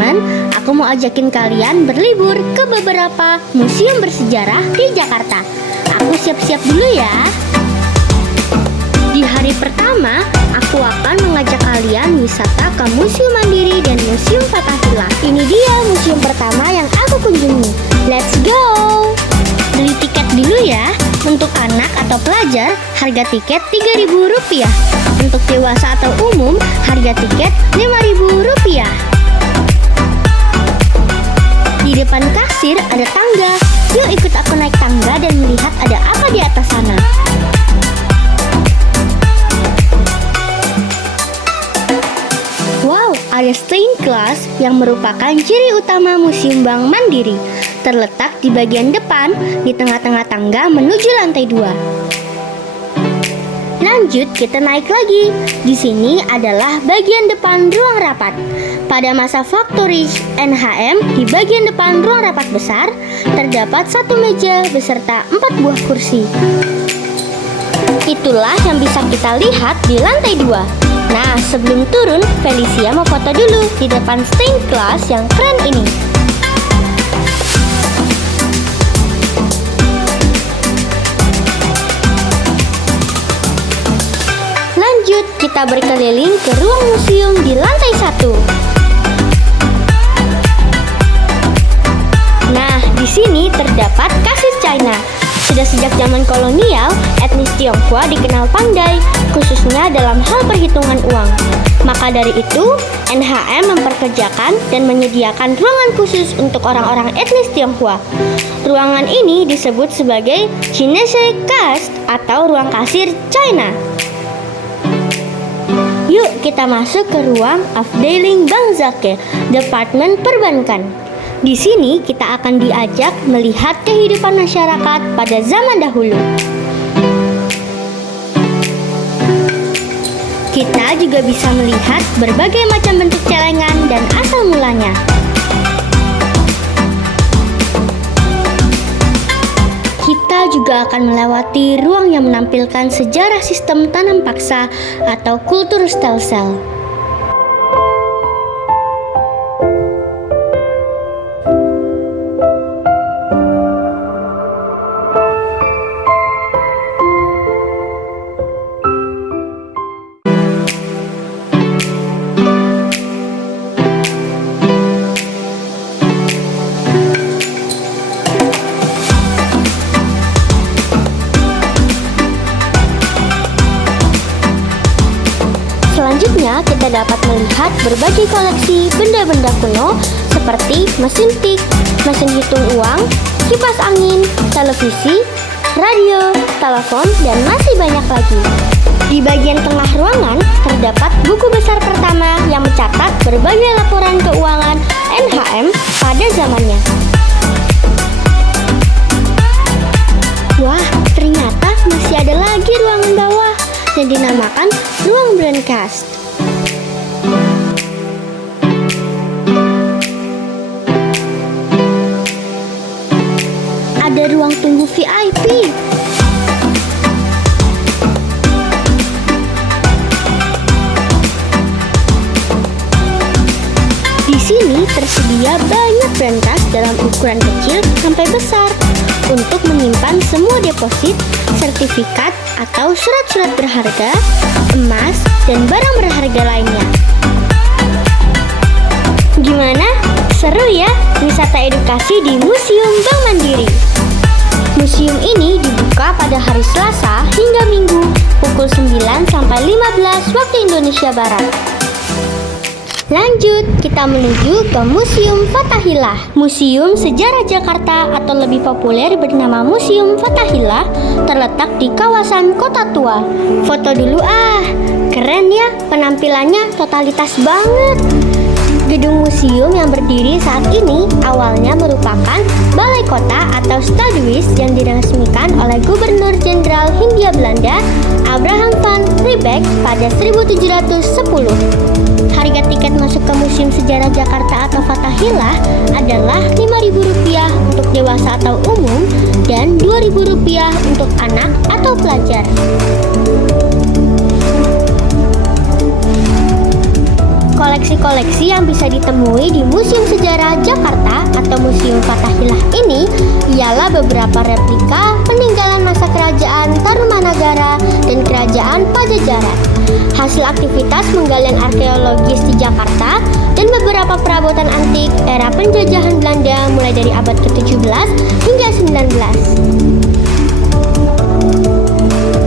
teman-teman, aku mau ajakin kalian berlibur ke beberapa museum bersejarah di Jakarta. Aku siap-siap dulu ya. Di hari pertama, aku akan mengajak kalian wisata ke Museum Mandiri dan Museum Fathahillah. Ini dia museum pertama yang aku kunjungi. Let's go! Beli tiket dulu ya. Untuk anak atau pelajar, harga tiket Rp3.000. Untuk dewasa atau umum, harga tiket Rp5.000. Di depan kasir ada tangga. Yuk ikut aku naik tangga dan melihat ada apa di atas sana. Wow, ada stained glass yang merupakan ciri utama Museum Bank Mandiri. Terletak di bagian depan, di tengah-tengah tangga menuju lantai 2. Lanjut, kita naik lagi. Di sini adalah bagian depan ruang rapat. Pada masa Factory NHM, di bagian depan ruang rapat besar, terdapat satu meja beserta 4 buah kursi. Itulah yang bisa kita lihat di lantai 2. Nah, sebelum turun, Felicia mau foto dulu di depan stained glass yang keren ini. Lanjut, kita berkeliling ke ruang museum di lantai 1. Nah, di sini terdapat kasir China. Sudah sejak zaman kolonial, etnis Tionghoa dikenal pandai, khususnya dalam hal perhitungan uang. Maka dari itu, NHM memperkerjakan dan menyediakan ruangan khusus untuk orang-orang etnis Tionghoa. Ruangan ini disebut sebagai Chinese Cast atau ruang kasir China. Yuk kita masuk ke ruang Afdeling Bank Zakat, Departemen Perbankan. Di sini kita akan diajak melihat kehidupan masyarakat pada zaman dahulu. Kita juga bisa melihat berbagai macam bentuk celengan dan asal mulanya. Kita juga akan melewati ruang yang menampilkan sejarah sistem tanam paksa atau kultur stelsel. Selanjutnya, kita dapat melihat berbagai koleksi benda-benda kuno seperti mesin tik, mesin hitung uang, kipas angin, televisi, radio, telepon, dan masih banyak lagi. Di bagian tengah ruangan terdapat buku besar pertama yang mencatat berbagai laporan keuangan NHM pada zamannya. Wah, ternyata masih ada lagi ruangan bawah yang dinamakan ruang broadcast. Ada ruang tunggu VIP. Di sini tersedia banyak broadcast dalam ukuran kecil sampai besar untuk menyimpan semua deposit, sertifikat, atau surat-surat berharga, emas, dan barang berharga lainnya. Gimana? Seru ya wisata edukasi di Museum Bank Mandiri. Museum ini dibuka pada hari Selasa hingga Minggu pukul 9 sampai 15 waktu Indonesia Barat. Lanjut, kita menuju ke Museum Fathahillah. Museum Sejarah Jakarta atau lebih populer bernama Museum Fathahillah terletak di kawasan Kota Tua. Foto dulu ah, keren ya penampilannya, totalitas banget. Gedung museum yang berdiri saat ini awalnya merupakan Balai Kota atau Stadhuis yang diresmikan oleh Gubernur Jenderal Hindia Belanda Abraham van Riebeeck pada 1710. Harga tiket masuk ke Museum Sejarah Jakarta atau Fathahillah adalah Rp5.000 untuk dewasa atau umum dan Rp2.000 untuk anak atau pelajar. Koleksi-koleksi yang bisa ditemui di Museum Sejarah Jakarta atau Museum Fathahillah ini ialah beberapa replika peninggalan masa kerajaan Tarumanagara dan kerajaan Pajajaran, hasil aktivitas menggalian arkeologis di Jakarta, dan beberapa perabotan antik era penjajahan Belanda mulai dari abad ke-17 hingga 19.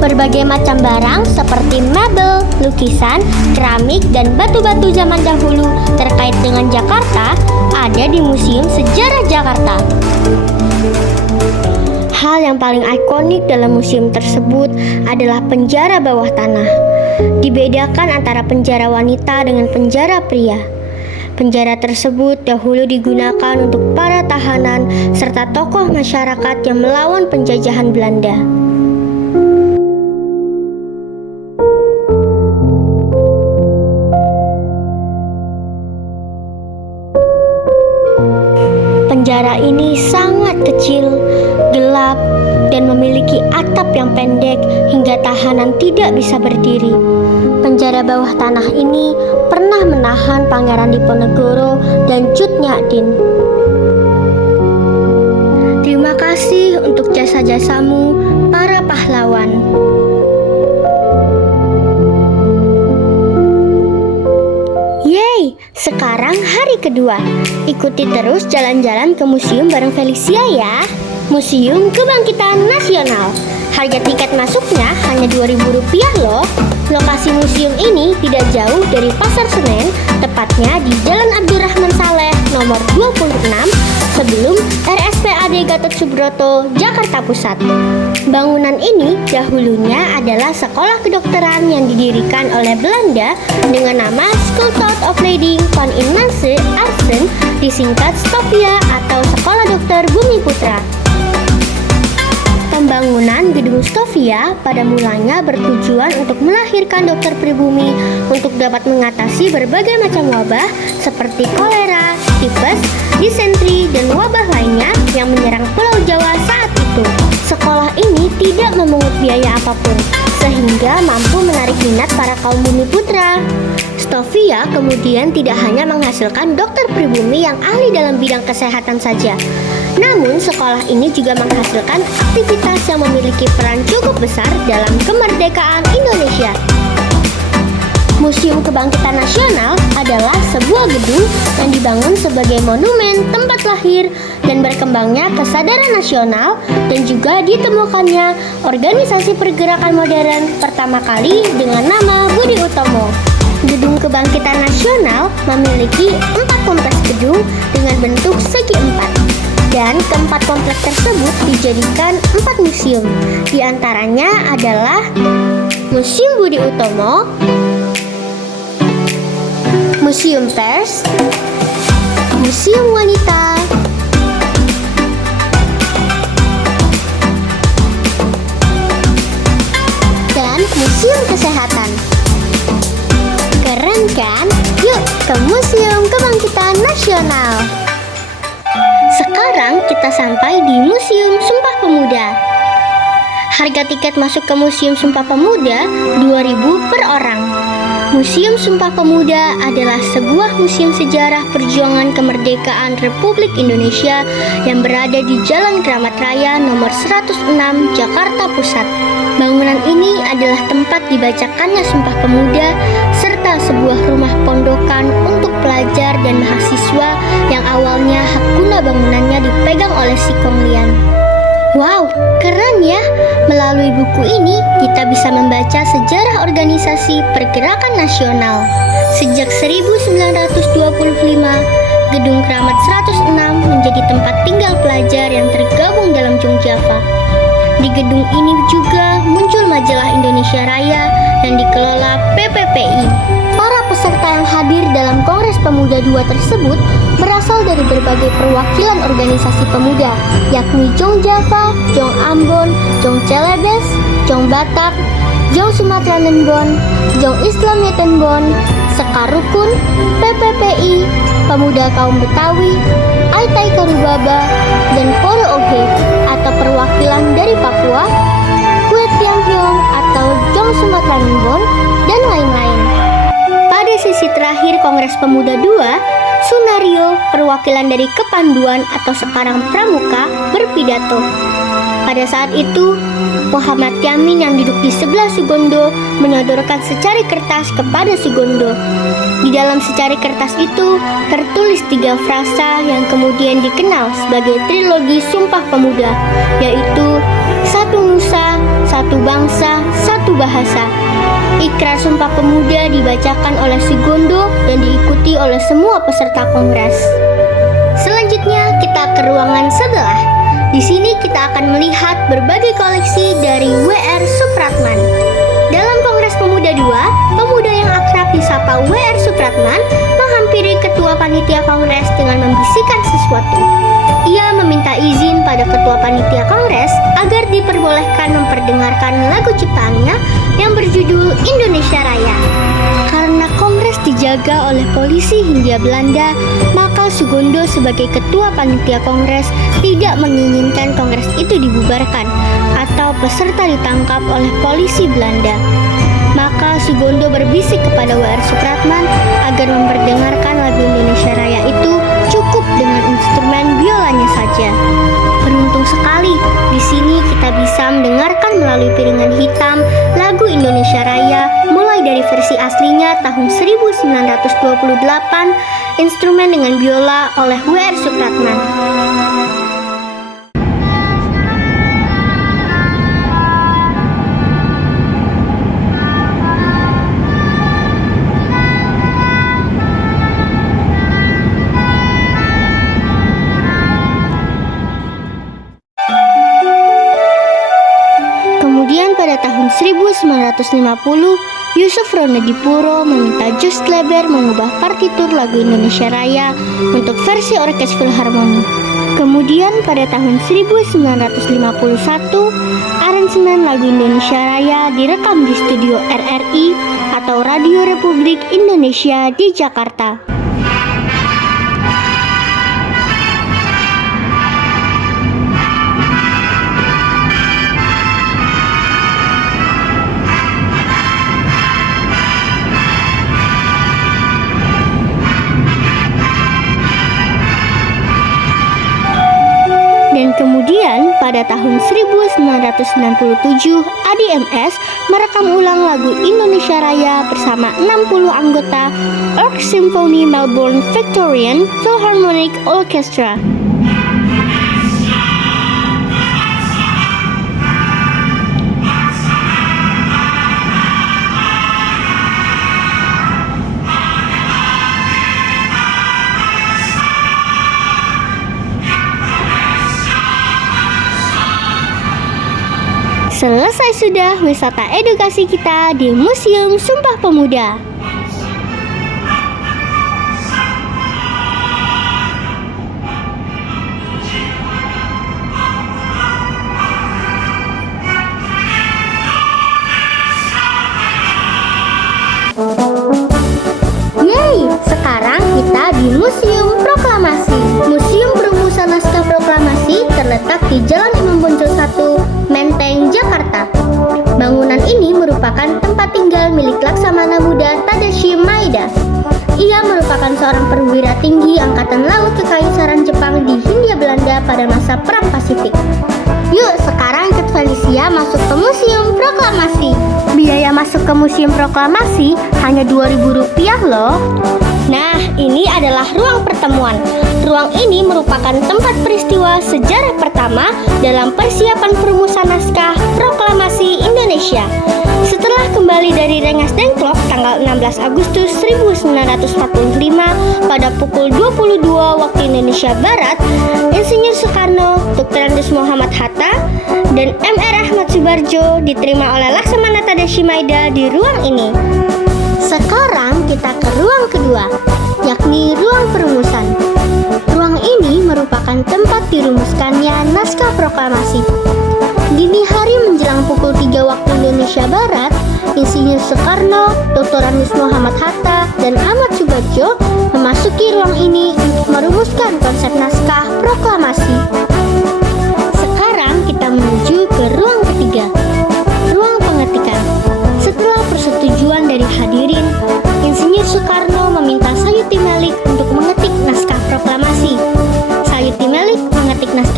Berbagai macam barang seperti mebel, lukisan, keramik, dan batu-batu zaman dahulu terkait dengan Jakarta ada di Museum Sejarah Jakarta. Hal yang paling ikonik dalam museum tersebut adalah penjara bawah tanah. Dibedakan antara penjara wanita dengan penjara pria. Penjara tersebut dahulu digunakan untuk para tahanan serta tokoh masyarakat yang melawan penjajahan Belanda. Penjara ini sangat kecil, gelap, dan memiliki atap yang pendek hingga tahanan tidak bisa berdiri. Penjara bawah tanah ini pernah menahan Pangeran Diponegoro dan Cut Nyak Dien. Terima kasih untuk jasa-jasamu, para pahlawan. Yeay, sekarang hari kedua. Ikuti terus jalan-jalan ke museum bareng Felicia ya. Museum Kebangkitan Nasional. Harga tiket masuknya hanya Rp2.000 loh. Lokasi museum ini tidak jauh dari Pasar Senen, tepatnya di Jalan Abdurrahman Saleh nomor 26 sebelum RSPAD Gatot Subroto, Jakarta Pusat. Bangunan ini dahulunya adalah sekolah kedokteran yang didirikan oleh Belanda dengan nama Schooltocht-Opleiding van Inlandse Artsen, disingkat STOPIA atau Sekolah Dokter Bumi Putra. Pembangunan Gedung Stovia pada mulanya bertujuan untuk melahirkan dokter pribumi untuk dapat mengatasi berbagai macam wabah seperti kolera, tipes, disentri, dan wabah lainnya yang menyerang Pulau Jawa saat itu. Sekolah ini tidak memungut biaya apapun, sehingga mampu menarik minat para kaum bumi putra. Stovia kemudian tidak hanya menghasilkan dokter pribumi yang ahli dalam bidang kesehatan saja, namun sekolah ini juga menghasilkan aktivitas yang memiliki peran cukup besar dalam kemerdekaan Indonesia. Museum Kebangkitan Nasional adalah sebuah gedung yang dibangun sebagai monumen tempat lahir dan berkembangnya kesadaran nasional dan juga ditemukannya organisasi pergerakan modern pertama kali dengan nama Budi Utomo. Gedung Kebangkitan Nasional memiliki 4 kompleks gedung dengan bentuk segi 4. Dan keempat kompleks tersebut dijadikan 4 museum. Di antaranya adalah Museum Budi Utomo, Museum Pers, Museum Wanita, dan Museum Kesehatan. Keren kan? Yuk ke Museum Kebangkitan Nasional. Sekarang kita sampai di Museum Sumpah Pemuda. Harga tiket masuk ke Museum Sumpah Pemuda Rp2.000 per orang. Museum Sumpah Pemuda adalah sebuah museum sejarah perjuangan kemerdekaan Republik Indonesia yang berada di Jalan Kramat Raya nomor 106 Jakarta Pusat. Bangunan ini adalah tempat dibacakannya Sumpah Pemuda serta sebuah rumah pondokan untuk pelajar dan mahasiswa yang awalnya hak guna bangunannya dipegang oleh Si Konglian. Wow, keren ya! Melalui buku ini, kita bisa membaca sejarah organisasi pergerakan nasional. Sejak 1925, Gedung Kramat 106 menjadi tempat tinggal pelajar yang tergabung dalam Jong Java. Di gedung ini juga muncul majalah Indonesia Raya yang dikelola PPPI. Para peserta yang hadir dalam Kongres Pemuda II tersebut berasal dari berbagai perwakilan organisasi pemuda, yakni Jong Java, Jong Ambon, Jong Celebes, Jong Batak, Jong Sumatera Nembon, Jong Islam Yetenbon, Sekar Rukun, PPPI, Pemuda Kaum Betawi, Aitai Karubaba, dan Poro Oge atau perwakilan dari Papua, Kue Tiam Hiong atau Jong Sumatera Nembon, dan lain-lain. Pada pada sesi terakhir Kongres Pemuda II, Sunario, perwakilan dari Kepanduan atau sekarang Pramuka, berpidato. Pada saat itu, Muhammad Yamin yang duduk di sebelah Sugondo menyodorkan secari kertas kepada Sugondo. Di dalam secari kertas itu tertulis 3 frasa yang kemudian dikenal sebagai trilogi Sumpah Pemuda, yaitu satu nusa, satu bangsa, satu bahasa. Ikrar Sumpah Pemuda dibacakan oleh Sugondo dan diikuti oleh semua peserta kongres. Selanjutnya kita ke ruangan sebelah. Di sini kita akan melihat berbagai koleksi dari W.R. Supratman. Dalam Kongres Pemuda II, pemuda yang akrab disapa W.R. Supratman menghampiri ketua panitia kongres dengan membisikkan sesuatu. Ia meminta izin pada ketua panitia kongres agar diperbolehkan memperdengarkan lagu ciptaannya yang berjudul Indonesia Raya. Karena kongres dijaga oleh polisi Hindia Belanda, maka Sugondo sebagai ketua panitia kongres tidak menginginkan kongres itu dibubarkan atau peserta ditangkap oleh polisi Belanda. Maka Sugondo berbisik kepada W.R. Supratman agar memperdengarkan lagu Indonesia Raya itu cukup dengan instrumen biolanya saja. Beruntung sekali, di sini kita bisa mendengarkan melalui piringan hitam lagu Indonesia Raya mulai dari versi aslinya tahun 1928, instrumen dengan biola oleh W.R. Supratman. Kemudian pada tahun 1950, Yusuf Ronodipuro meminta Jos Kleber mengubah partitur lagu Indonesia Raya untuk versi Orkes Filharmoni. Kemudian pada tahun 1951, aransemen lagu Indonesia Raya direkam di studio RRI atau Radio Republik Indonesia di Jakarta. Dan kemudian pada tahun 1997, ADMS merekam ulang lagu Indonesia Raya bersama 60 anggota Ork Symphony Melbourne Victorian Philharmonic Orchestra. Selesai sudah wisata edukasi kita di Museum Sumpah Pemuda. Yeay, sekarang kita di Museum Proklamasi. Museum Perumusan Naskah Proklamasi terletak di Jalan Imam Bonjol 1, Menteng, Jakarta. Bangunan ini merupakan tempat tinggal milik Laksamana Muda Tadashi Maeda. Ia merupakan seorang perwira tinggi Angkatan Laut Kekaisaran Jepang di Hindia Belanda pada masa Perang Pasifik. Yuk, sekarang ikut Felicia masuk ke Museum Proklamasi. Biaya masuk ke Museum Proklamasi hanya Rp2.000 loh. Nah, ini adalah ruang pertemuan. Ruang ini merupakan tempat peristiwa sejarah pertama dalam persiapan perumusan naskah Proklamasi Indonesia. Setelah kembali dari Rengas Dengklok tanggal 16 Agustus 1945 pada pukul 22 waktu Indonesia Barat, Insinyur Soekarno, Dr. Andes Muhammad Hatta, dan Mr. Ahmad Subarjo diterima oleh Laksamana Tadashi Maeda di ruang ini. Sekarang kita ke ruang kedua, yakni ruang perumusan. Ruang ini merupakan tempat dirumuskannya naskah proklamasi. Dini hari menjelang pukul 3 waktu Indonesia Barat, Insinyur Soekarno, Dr. Andes Muhammad Hatta, dan Ahmad Subarjo memasuki ruang ini untuk merumuskan konsep naskah proklamasi. Sekarang kita menuju ke ruang ketiga, ruang pengetikan. Setelah persetujuan dari hadirin, Insinyur Soekarno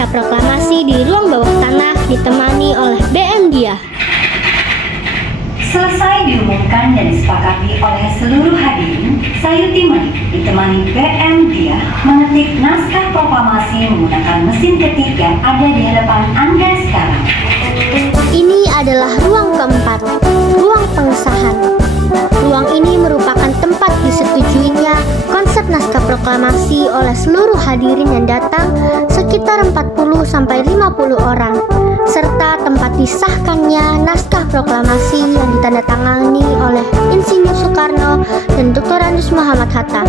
naskah proklamasi di ruang bawah tanah ditemani oleh BM Dia. Selesai diumumkan dan disepakati oleh seluruh hadirin, Sayuti Menik ditemani BM Dia mengetik naskah proklamasi menggunakan mesin ketik yang ada di hadapan Anda sekarang. Ini adalah ruang keempat, ruang pengesahan. Ruang ini merupakan tempat disetujuinya konsep naskah proklamasi oleh seluruh hadirin yang datang, sekitar 40-50 orang, serta tempat disahkannya naskah proklamasi yang ditandatangani oleh Insinyur Soekarno dan Dr. Andes Muhammad Hatta.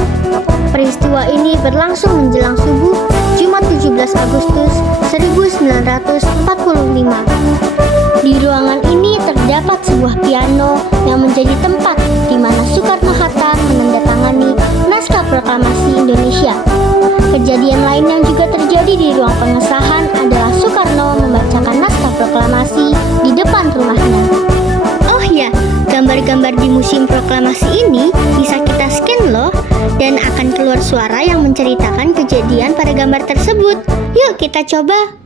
Peristiwa ini berlangsung menjelang subuh Jumat 17 Agustus 1945. Di ruangan ini terdapat sebuah piano yang menjadi tempat di mana Soekarno-Hatta menandatangani naskah proklamasi Indonesia. Kejadian lain yang juga terjadi di ruang pengesahan adalah Soekarno membacakan naskah proklamasi di depan rumahnya. Oh ya, gambar-gambar di Museum Proklamasi ini bisa kita scan loh, dan akan keluar suara yang menceritakan kejadian pada gambar tersebut. Yuk kita coba.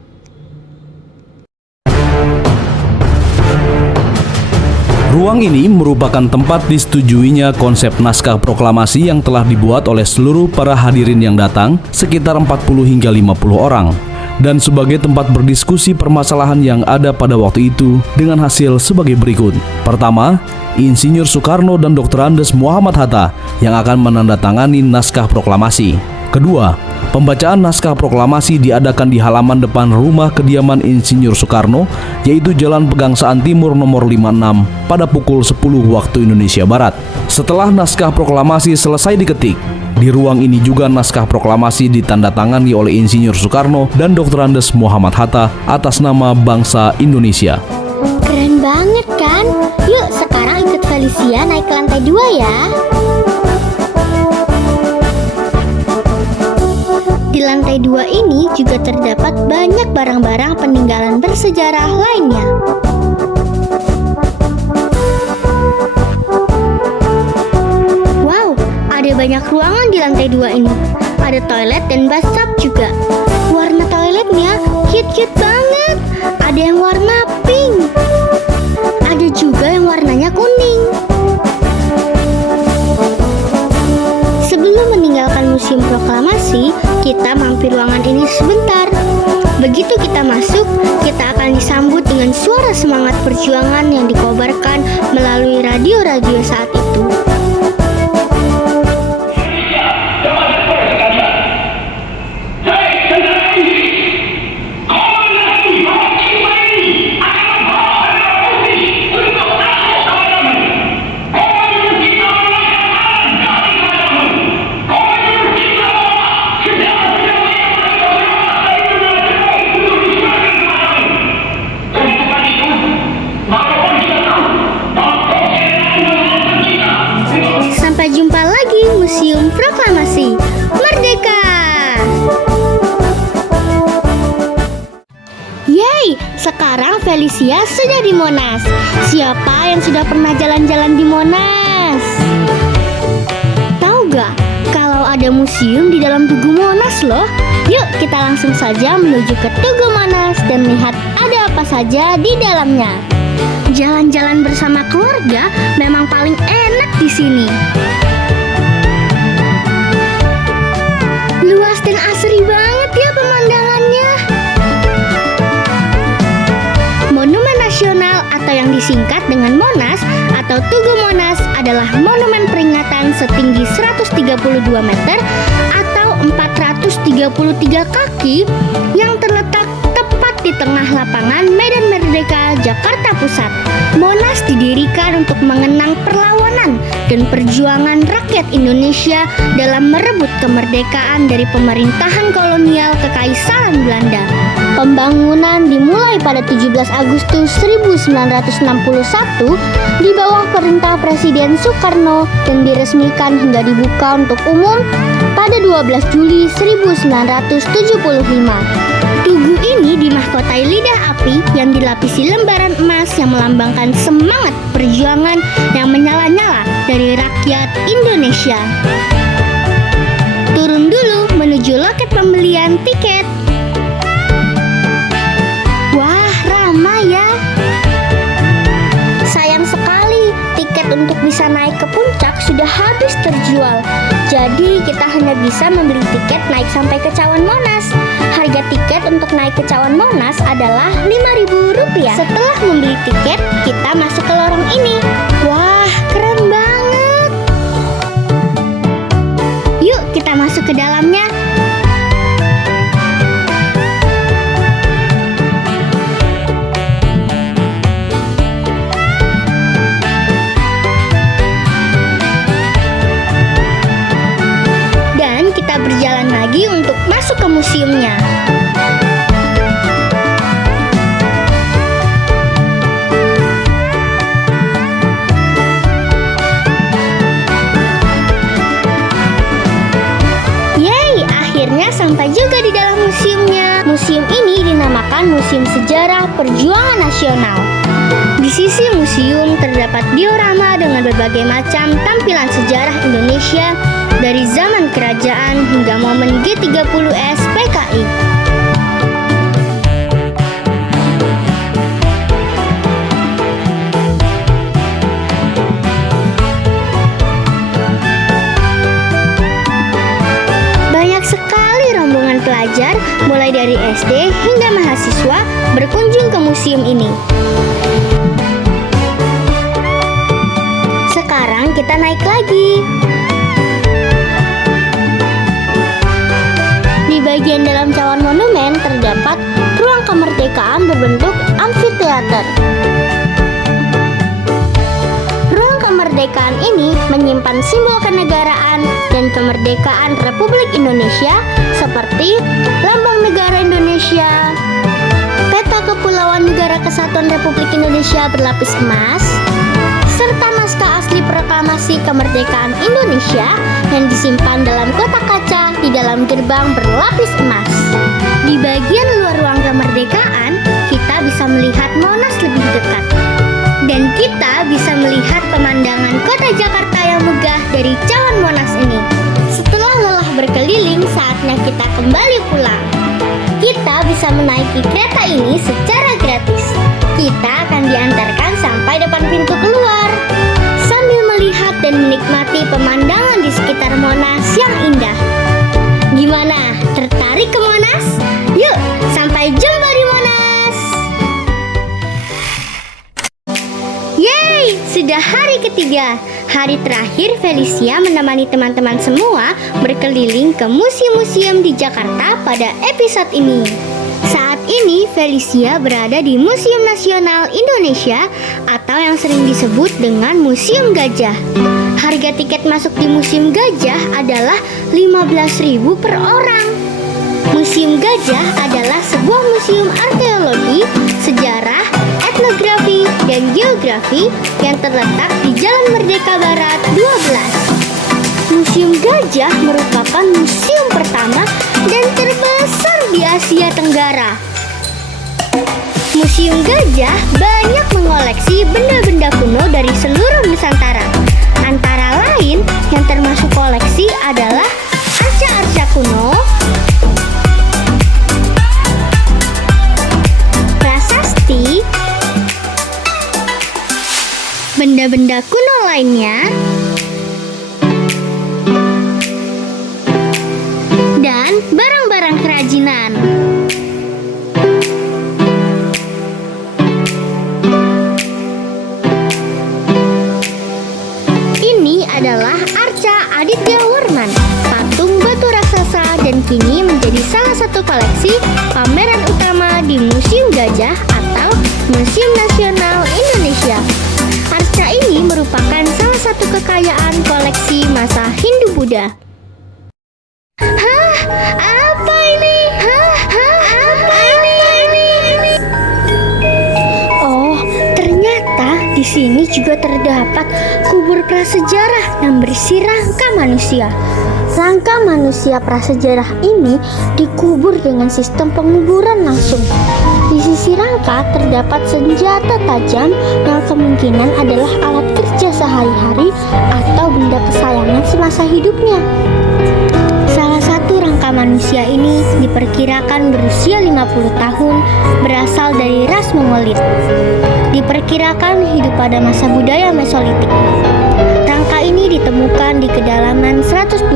Ruang ini merupakan tempat disetujuinya konsep naskah proklamasi yang telah dibuat oleh seluruh para hadirin yang datang, sekitar 40 hingga 50 orang. Dan sebagai tempat berdiskusi permasalahan yang ada pada waktu itu dengan hasil sebagai berikut. Pertama, Insinyur Soekarno dan Dr. Andes Muhammad Hatta yang akan menandatangani naskah proklamasi. Kedua, pembacaan naskah proklamasi diadakan di halaman depan rumah kediaman Insinyur Soekarno, yaitu Jalan Pegangsaan Timur nomor 56 pada pukul 10 waktu Indonesia Barat. Setelah naskah proklamasi selesai diketik, di ruang ini juga naskah proklamasi ditandatangani oleh Insinyur Soekarno dan Dr. Andes Muhammad Hatta atas nama bangsa Indonesia. Keren banget kan? Yuk sekarang ikut Felicia naik ke lantai 2 ya. Di lantai 2 ini juga terdapat banyak barang-barang peninggalan bersejarah lainnya. Wow, ada banyak ruangan di lantai 2 ini. Ada toilet dan bathtub juga. Warna toiletnya cute-cute banget. Ada yang warna pink. Ada juga yang warnanya kuning. Sebelum meninggalkan Museum Proklamasi, kita mampir ruangan ini sebentar. Begitu kita masuk, kita akan disambut dengan suara semangat perjuangan yang dikobarkan melalui radio-radio saat itu. Sampai jumpa lagi Museum Proklamasi Merdeka! Yeay, sekarang Felicia sudah di Monas. Siapa yang sudah pernah jalan-jalan di Monas? Tahu gak kalau ada museum di dalam Tugu Monas loh? Yuk kita langsung saja menuju ke Tugu Monas dan lihat ada apa saja di dalamnya. Jalan-jalan bersama keluarga memang paling enak di sini. Luas dan asri banget ya pemandangannya. Monumen Nasional atau yang disingkat dengan Monas atau Tugu Monas adalah monumen peringatan setinggi 132 meter atau 433 kaki yang terletak tepat di tengah lapangan Medan Merdeka, Jakarta Pusat. Monas didirikan untuk mengenang perlawanan dan perjuangan rakyat Indonesia dalam merebut kemerdekaan dari pemerintahan kolonial Kekaisaran Belanda. Pembangunan dimulai pada 17 Agustus 1961 di bawah perintah Presiden Soekarno dan diresmikan hingga dibuka untuk umum pada 12 Juli 1975. Tugu ini dimahkotai lidah api yang dilapisi lembaran emas yang melambangkan semangat perjuangan yang menyala-nyala dari rakyat Indonesia. Turun dulu menuju loket pembelian tiket. hanya bisa membeli tiket naik sampai ke Cawan Monas. Harga tiket untuk naik ke Cawan Monas adalah Rp5.000. Setelah membeli tiket, kita masuk ke lorong ini. Wah, keren banget. Yuk, kita masuk ke dalamnya. Kita berjalan lagi untuk masuk ke museumnya. Yeay, akhirnya sampai juga di dalam museumnya. Museum ini dinamakan Museum Sejarah Perjuangan Nasional. Di sisi museum terdapat diorama dengan berbagai macam tampilan sejarah Indonesia dari zaman kerajaan hingga momen G30S PKI. Banyak sekali rombongan pelajar mulai dari SD hingga mahasiswa berkunjung ke museum ini. Sekarang kita naik lagi. Di bagian dalam cawan monumen terdapat ruang kemerdekaan berbentuk amfiteater. Ruang kemerdekaan ini menyimpan simbol kenegaraan dan kemerdekaan Republik Indonesia seperti Lambang Negara Indonesia, Peta Kepulauan Negara Kesatuan Republik Indonesia berlapis emas, serta naskah asli proklamasi kemerdekaan Indonesia yang disimpan dalam kotak kaca di dalam gerbang berlapis emas. Di bagian luar ruang kemerdekaan, kita bisa melihat Monas lebih dekat. Dan kita bisa melihat pemandangan kota Jakarta yang megah dari cawan Monas ini. Setelah lelah berkeliling, saatnya kita kembali pulang. Kita bisa menaiki kereta ini secara gratis. Kita akan diantarkan sampai depan pintu keluar, sambil melihat dan menikmati pemandangan di sekitar Monas yang indah. Gimana? Tertarik ke Monas? Yuk, sampai jumpa di Monas! Yeay, sudah hari ketiga. Hari terakhir Felicia menemani teman-teman semua berkeliling ke museum-museum di Jakarta pada episode ini. Saat ini Felicia berada di Museum Nasional Indonesia atau yang sering disebut dengan Museum Gajah. Harga tiket masuk di Museum Gajah adalah Rp15.000 per orang. Museum Gajah adalah sebuah museum arkeologi, sejarah, etnografi, dan geografi yang terletak di Jalan Merdeka Barat 12. Museum Gajah merupakan museum pertama dan terbesar di Asia Tenggara. Museum Gajah banyak mengoleksi benda-benda kuno dari seluruh Nusantara. Antara lain yang termasuk koleksi adalah arca-arca kuno, prasasti, benda-benda kuno lainnya, dan barang-barang kerajinan. Ini adalah arca Aditya Warman, patung batu raksasa, dan kini menjadi salah satu koleksi pameran utama di Museum Gajah atau Museum Nasional Indonesia. Arca ini merupakan salah satu kekayaan koleksi masa Hindu-Buddha. Hah? Apa ini? Apa ini? Oh, ternyata di sini juga terdapat kubur prasejarah yang berisi rangka manusia. Rangka manusia prasejarah ini dikubur dengan sistem penguburan langsung. Di sisi rangka terdapat senjata tajam yang kemungkinan adalah alat kerja sehari-hari atau benda kesayangan semasa hidupnya. Salah satu rangka manusia ini diperkirakan berusia 50 tahun, berasal dari ras Mongolit. Diperkirakan hidup pada masa budaya Mesolitik. Rangka ini ini ditemukan di kedalaman 126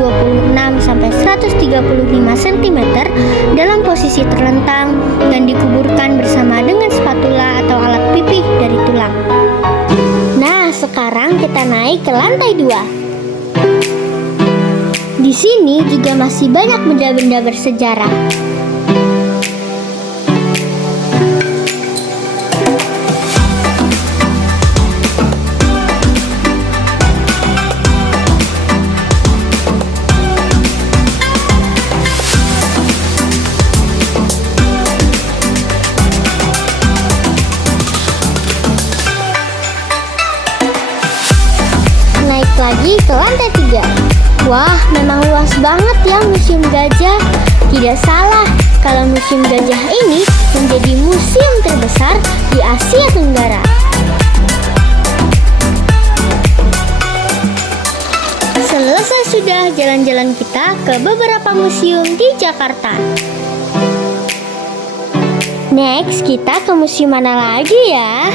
sampai 135 cm dalam posisi terlentang dan dikuburkan bersama dengan spatula atau alat pipih dari tulang. Nah, sekarang kita naik ke lantai 2. Di sini juga masih banyak benda-benda bersejarah. Naik lagi ke lantai 3. Wah, memang luas banget ya Museum Gajah. Tidak salah kalau Museum Gajah ini menjadi museum terbesar di Asia Tenggara. Selesai sudah jalan-jalan kita ke beberapa museum di Jakarta. Next, kita ke museum mana lagi ya?